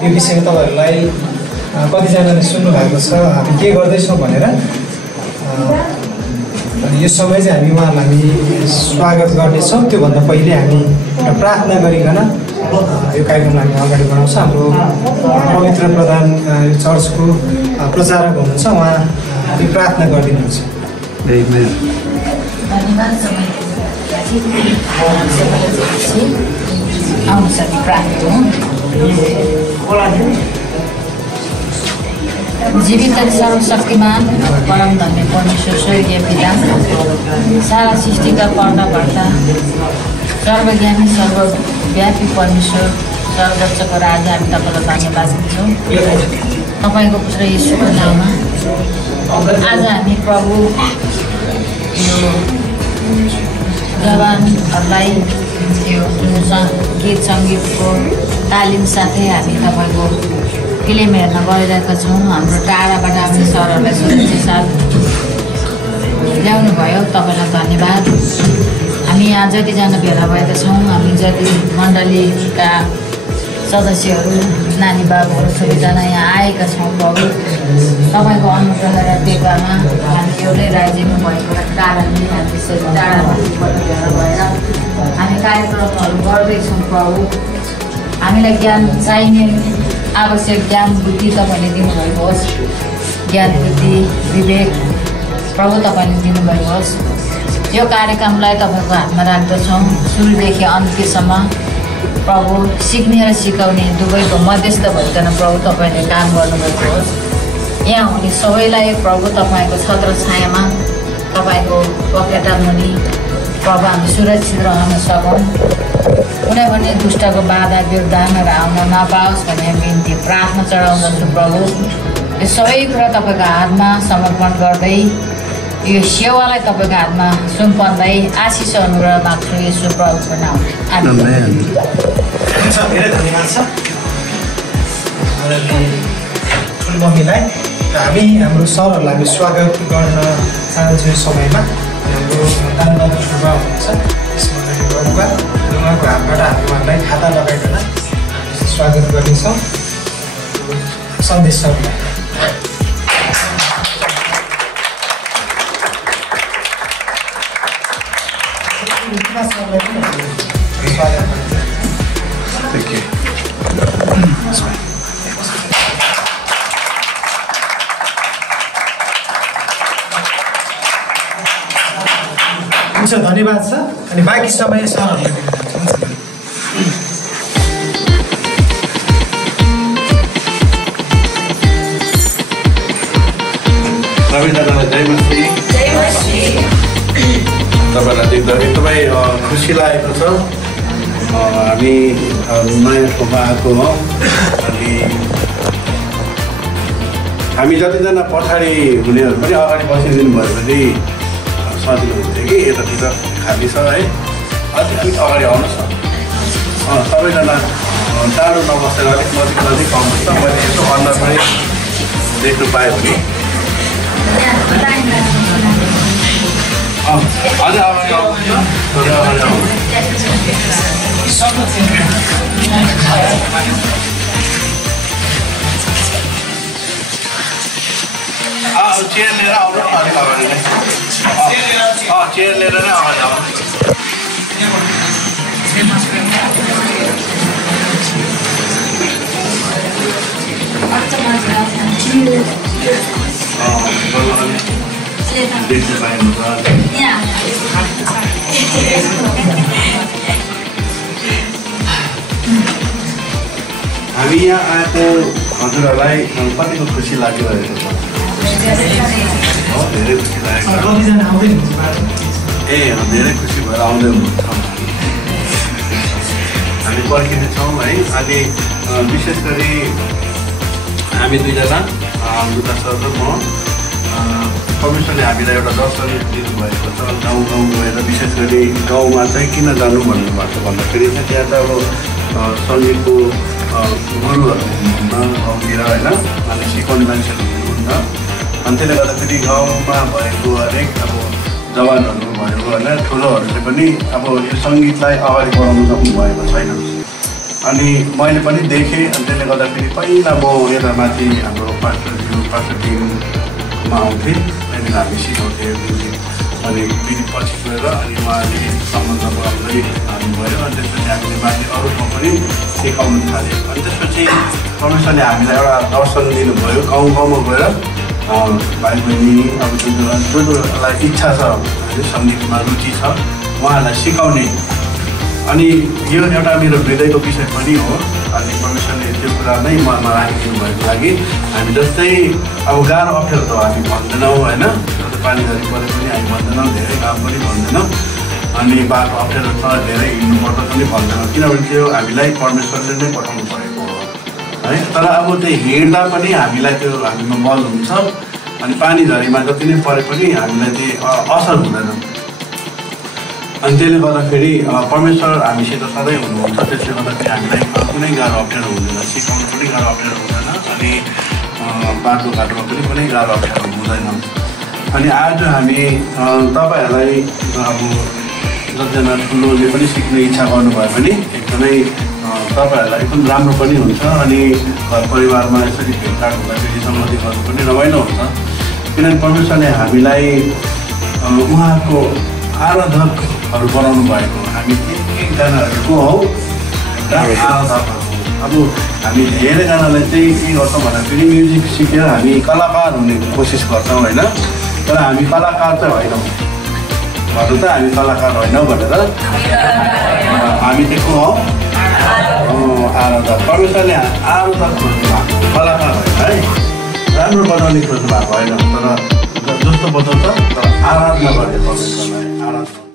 यो विषयमा तपाईहरुलाई कतिजनाले सुन्नु भएको छ हामी के गर्दैछौँ भनेर अनि यो समय चाहिँ हामी उहाँलाई स्वागत गर्नेछौँ त्योभन्दा पहिले हामी एउटा प्रार्थना गरिकन यो कार्यक्रमलाई हामी अगाडि बढाउँछौँ हाम्रो पवित्र प्रधान चर्चको प्रचारक हुनुहुन्छ उहाँ हामी प्रार्थना गरिदिनुहुन्छ जीवित सर्वशक्तिमान परम धन्य परमेश्वर स्वर्गीय पिता सारा सृष्टिका पर्दा भर्ता सर्वज्ञानी सर्वव्यापी परमेश्वर सर्वोच्चको राजा हामी तपाईँलाई धन्यवाद दिन्छौँ तपाईँको पुत्र येशूको नाममा आज हामी प्रभु यो जवानहरूलाई यो गीत सङ्गीतको तालिम साथै हामी तपाईँको फिल्म हेर्न गइरहेका छौँ हाम्रो टाढाबाट आउने सरहरूलाई सुरक्षित साथ ल्याउनु भयो तपाईँलाई धन्यवाद हामी यहाँ जतिजना भेला भएका छौँ हामी जति मण्डलीका सदस्यहरू नानी बाबुहरू सबैजना यहाँ आएका छौँ प्रभु तपाईँको अनुग्रह र टेकामा हामी एउटै राज्यमा भएको कारणले हामी त्यसरी टाढाबाट भेला भएर हामी कार्यक्रमहरू गर्दैछौँ प्रभु हामीलाई ज्ञान चाहिने आवश्यक ज्ञान बुद्धि तपाईँले दिनुभएको होस् ज्ञान बुद्धि विवेक प्रभु तपाईँले दिनुभएको होस् यो कार्यक्रमलाई तपाईँको हातमा राख्दछौँ सुरुदेखि अन्त्यसम्म प्रभु सिक्ने र सिकाउने दुवैको मध्यस्थ भइकन प्रभु तपाईँले काम गर्नुभएको होस् यहाँ हुने सबैलाई प्रभु तपाईँको छत्र छायामा तपाईँको पखेटा मुनि प्रभु हामी सुरक्षित रहन सकौँ कुनै पनि दुष्टको बाधा विरुद्धहरू आउन नपाओस् भन्ने बिन्ती प्रार्थना चढाउँदछु प्रभु यो सबै कुरा तपाईँको हातमा समर्पण गर्दै यो सेवालाई तपाईँको हातमा सुम्पन्दै आशिष अनुग्रह माग्छु यसो प्रभुको नाममा धेरै धन्यवाद छ ठुलो मम्मीलाई हामी हाम्रो सरहरूलाई हामी स्वागत गर्न चाहन्छौँ यो समयमा हाम्रो दानबाबु ठुलो हुनुहुन्छ त्यसमा बाबुका उहाँको हातबाट हामी उहाँलाई खाता लगाइकन स्वागत गर्नेछौँ सन्देश सरलाई स्वागत Thank you. हुन्छ धन्यवाद छ अनि बाँकी समय सरहरूलाई तपाईँलाई देख्दा एकदमै खुसी लागेको छ हामी नयाँ ठाउँमा आएको हौँ अनि हामी जतिजना पछाडि हुनेहरू पनि अगाडि बसिदिनु भयो भने सजिलो हुन्थ्यो कि यतातिर खाली छ है अलिक अगाडि आउनुहोस् न सबैजना टाढो नबसेर अलिक नजिक नजिक आउनुहोस् न मैले यसो अन्डर पनि देख्नु पाएँ भने अझै अगाडि आउनुहोस् अब चेयर लिएर आउनु अलिक अगाडि नै चेयर लिएर नै अगाडि आउनु हामी यहाँ आएको हजुरहरूलाई कतिको खुसी लागिरहेको छ धेरै खुसी लागेको ए धेरै खुसी भएर आउँदै हुनुहुन्छ हामी पर्खिनेछौँ है अनि विशेष गरी हामी दुईजना दुर्गा सर र म कमिसनले हामीलाई एउटा दर्शन दिनुभएको छ गाउँ गाउँ गएर विशेष गरी गाउँमा चाहिँ किन जानु भन्नुभएको छ भन्दाखेरि चाहिँ त्यहाँ चाहिँ अब सङ्गीतको गुरुहरू हुनुहुन्न गाउँतिर होइन अनि सिकाउने मान्छेहरू हुनुहुन्न अनि त्यसले गर्दाखेरि गाउँमा भएको हरेक अब जवानहरू भयो होइन ठुलोहरूले पनि अब यो सङ्गीतलाई अगाडि बढाउनु सक्नुभएको छैन अनि मैले पनि देखेँ अनि त्यसले गर्दाखेरि पहिला म यता माथि हाम्रो पास्टर टिममा आउँथेँ त्यहाँनिर हामी सिकाउँथेँ अनि फेरि पछि गएर अनि उहाँले सम्बन्ध बढाउँदै भयो अनि त्यसपछि हामीले माथि अरूमा पनि सिकाउनु थाल्यो अनि त्यसपछि परमेश्वरले हामीलाई एउटा दर्शन दिनुभयो गाउँ गाउँमा गएर भाइ बहिनी अब जोलाई इच्छा छ सङ्गीतमा रुचि छ उहाँहरूलाई सिकाउने अनि यो एउटा मेरो हृदयको विषय पनि हो अनि परमेश्वरले त्यो कुरा नै मनमा राखिदिनु भएको लागि हामी जस्तै अब गाह्रो अप्ठ्यारो त हामी भन्दैनौँ होइन पानी झरी परे पनि हामी भन्दैनौँ धेरै काम पनि भन्दैनौँ अनि बाटो अप्ठ्यारो छ धेरै हिँड्नुपर्छ पनि भन्दैनौँ किनभने त्यो हामीलाई परमेश्वरले नै पठाउनु परेको हो है तर अब त्यो हिँड्दा पनि हामीलाई त्यो हामीमा बल हुन्छ अनि पानी झरीमा जति नै परे पनि हामीलाई त्यो असर हुँदैन अनि त्यसले गर्दाखेरि परमेश्वर हामीसित सधैँ हुनुहुन्छ त्यसले गर्दाखेरि हामीलाई कुनै गाह्रो अप्ठ्यारो हुँदैन सिकाउनु पनि गाह्रो अप्ठ्यारो हुँदैन अनि बाटोघाटोमा पनि कुनै गाह्रो अप्ठ्यारो हुँदैन अनि आज हामी तपाईँहरूलाई अब जतिजना ठुलोले पनि सिक्ने इच्छा गर्नुभयो भने एकदमै तपाईँहरूलाई एकदम राम्रो पनि हुन्छ अनि घर परिवारमा यसरी भेटघाट हुँदाखेरि सम्बन्धी गर्नु पनि रमाइलो हुन्छ किनभने परमेश्वरले हामीलाई उहाँको आराधकहरू बनाउनु भएको हामी एकजनाहरूको हौ आराधकहरू अब हामी धेरैजनालाई चाहिँ के गर्छौँ भन्दाखेरि म्युजिक सिकेर हामी कलाकार हुने कोसिस गर्छौँ होइन तर हामी कलाकार चाहिँ होइनौँ भन्नु त हामी कलाकार होइनौँ भनेर हामी चाहिँ को हौ आराधक परमेश्वरले आराधक खोज्नु भएको कलाकार होइन है राम्रो बजाउने खोज्नु भएको होइन तर जस्तो बजाउँछ तर आराधना गर्ने परमेश्वरलाई आराधना